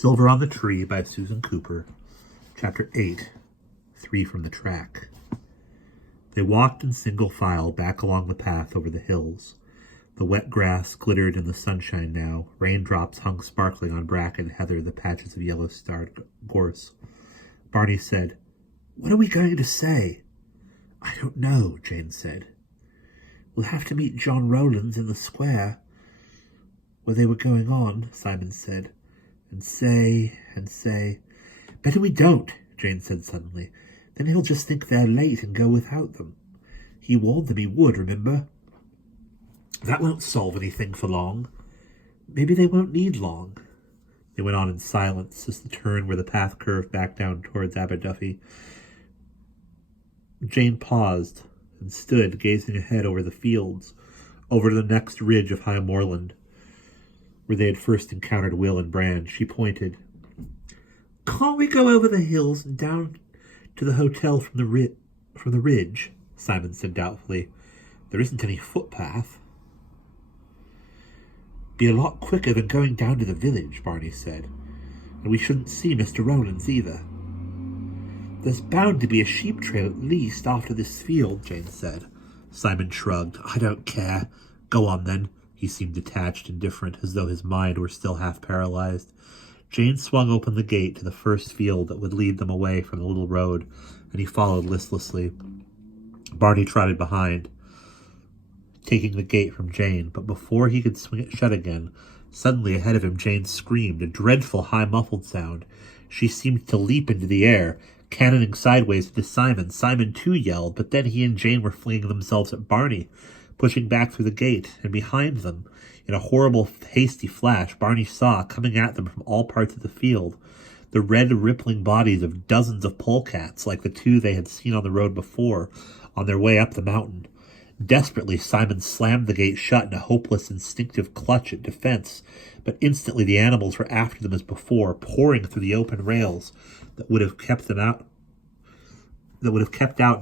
Silver on the Tree by Susan Cooper. Chapter 8. 3 from the Track. They walked in single file back along the path over the hills. The wet grass glittered in the sunshine now. Raindrops hung sparkling on bracken, heather, the patches of yellow-starred gorse. Barney said, "What are we going to say?" "I don't know," Jane said. "We'll have to meet John Rowlands in the square where they were going on," Simon said. And say. "Better we don't," Jane said suddenly. "Then he'll just think they're late and go without them. He warned them he would, remember? That won't solve anything for long. Maybe they won't need long." They went on in silence as the turn where the path curved back down towards Aberduffy. Jane paused and stood gazing ahead over the fields, over the next ridge of high moorland, where they had first encountered Will and Bran. She pointed. "Can't we go over the hills and down to the hotel from the ridge?" Simon said doubtfully. "There isn't any footpath." "Be a lot quicker than going down to the village," Barney said. "And we shouldn't see Mr. Rowlands either." "There's bound to be a sheep trail at least after this field," Jane said. Simon shrugged. "I don't care. Go on then." He seemed detached, indifferent, as though his mind were still half paralyzed. Jane swung open the gate to the first field that would lead them away from the little road, and he followed listlessly. Barney trotted behind, taking the gate from Jane, but before he could swing it shut again, suddenly ahead of him Jane screamed, a dreadful high muffled sound. She seemed to leap into the air, cannoning sideways to Simon. Simon too yelled, but then he and Jane were flinging themselves at Barney, pushing back through the gate, and behind them, in a horrible, hasty flash, Barney saw, coming at them from all parts of the field, the red, rippling bodies of dozens of polecats, like the two they had seen on the road before, on their way up the mountain. Desperately, Simon slammed the gate shut in a hopeless, instinctive clutch at defense, but instantly the animals were after them as before, pouring through the open rails that would have kept out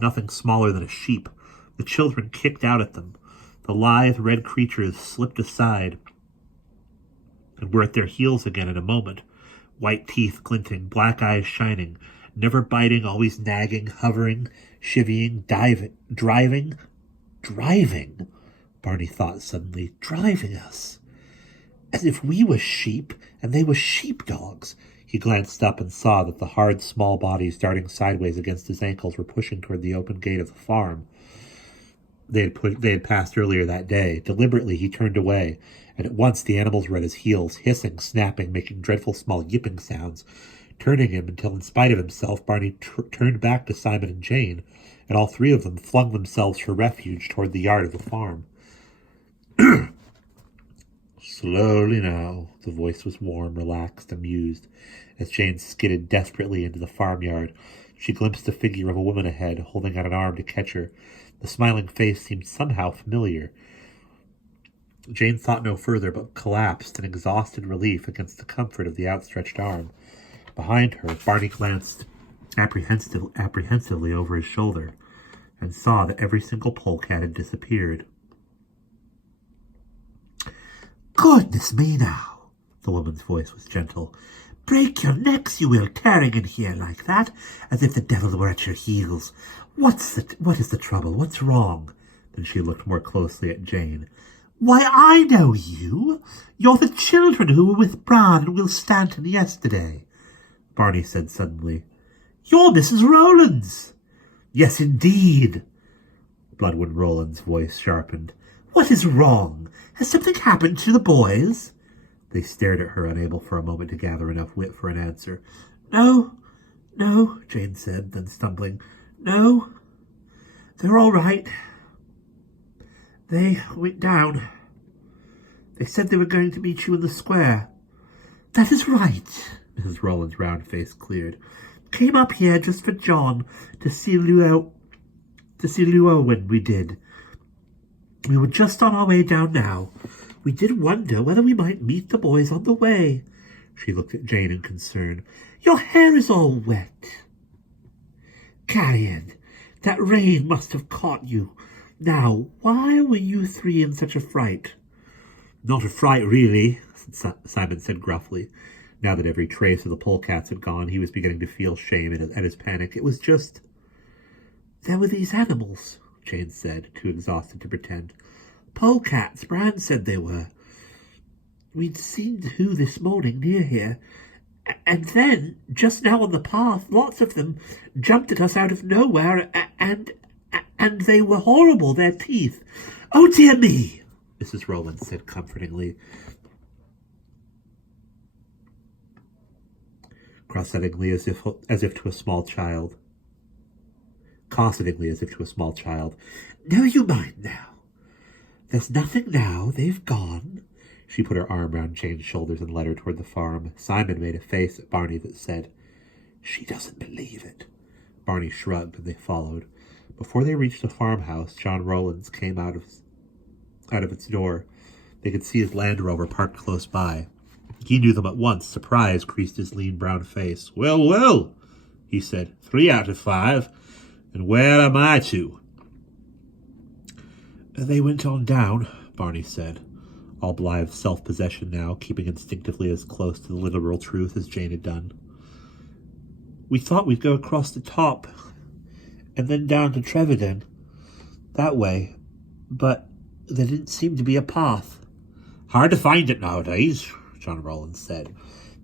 nothing smaller than a sheep. The children kicked out at them. The lithe red creatures slipped aside and were at their heels again in a moment, white teeth glinting, black eyes shining, never biting, always nagging, hovering, chivying, driving. Barney thought suddenly, driving us. As if we were sheep and they were sheepdogs. He glanced up and saw that the hard, small bodies darting sideways against his ankles were pushing toward the open gate of the farm they had passed earlier that day. Deliberately he turned away, and at once the animals were at his heels, hissing, snapping, making dreadful small yipping sounds, turning him until, in spite of himself, Barney turned back to Simon and Jane, and all three of them flung themselves for refuge toward the yard of the farm. "Slowly now." The voice was warm, relaxed, amused. As Jane skidded desperately into the farmyard, she glimpsed the figure of a woman ahead, holding out an arm to catch her. The smiling face seemed somehow familiar. Jane thought no further, but collapsed in exhausted relief against the comfort of the outstretched arm. Behind her, Barney glanced apprehensively over his shoulder, and saw that every single polecat had disappeared. "Goodness me now," the woman's voice was gentle. "Break your necks, you will, tearing in here like that, as if the devil were at your heels. What is the trouble? What's wrong?" Then she looked more closely at Jane. "Why, I know you. You're the children who were with Bran and Will Stanton yesterday," Barney said suddenly. "You're Mrs. Rowlands." "Yes, indeed." Bloodwood Rowland's voice sharpened. "What is wrong? Has something happened to the boys?" They stared at her, unable for a moment to gather enough wit for an answer. No, Jane said, then stumbling. "No, they're all right. They went down. They said they were going to meet you in the square." "That is right." Mrs. Rowland's round face cleared. "Came up here just for John to see Lou Owen, we did. We were just on our way down now. We did wonder whether we might meet the boys on the way." She looked at Jane in concern. "Your hair is all wet." "Carrion, that rain must have caught you. Now, why were you three in such a fright?" "Not a fright, really," Simon said gruffly. Now that every trace of the polecats had gone, he was beginning to feel shame at his panic. It was just... There were these animals, Jane said, too exhausted to pretend. Polecats, Bran said they were. We'd seen two this morning near here, and then, just now on the path, lots of them jumped at us out of nowhere, and they were horrible, their teeth. Oh, dear me, Mrs. Rowland said comfortingly, cossetingly as if to a small child. Never you mind now. There's nothing now. They've gone. She put her arm round Jane's shoulders and led her toward the farm. Simon made a face at Barney that said, She doesn't believe it. Barney shrugged, and they followed. Before they reached the farmhouse, John Rowland's came out of its door. They could see his Land Rover parked close by. He knew them at once. Surprise creased his lean brown face. Well, well, he said. 3 out of 5. And where am I to? They went on down, Barney said, all blithe self-possession now, keeping instinctively as close to the literal truth as Jane had done. We thought we'd go across the top, and then down to Treverden, that way, but there didn't seem to be a path. Hard to find it nowadays, John Rowland said.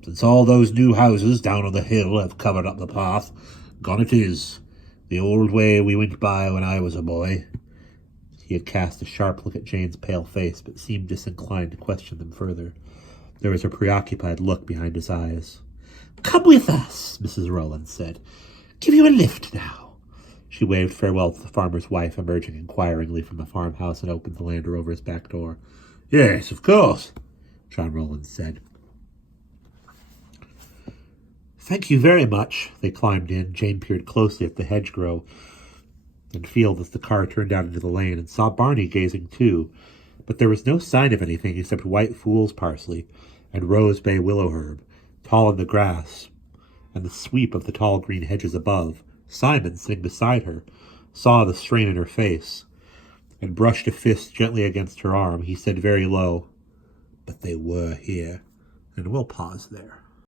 Since all those new houses down on the hill have covered up the path, gone it is. The old way we went by when I was a boy. He had cast a sharp look at Jane's pale face, but seemed disinclined to question them further. There was a preoccupied look behind his eyes. Come with us, Mrs. Rowland said. Give you a lift now. She waved farewell to the farmer's wife, emerging inquiringly from the farmhouse and opened the Land Rover's back door. Yes, of course, John Rowland said. Thank you very much. They climbed in. Jane peered closely at the hedgerow and field as the car turned out into the lane, and saw Barney gazing too, but there was no sign of anything except white fool's parsley and rose bay willow herb, tall in the grass, and the sweep of the tall green hedges above. Simon, sitting beside her, saw the strain in her face, and brushed a fist gently against her arm. He said very low, But they were here, and we'll pause there.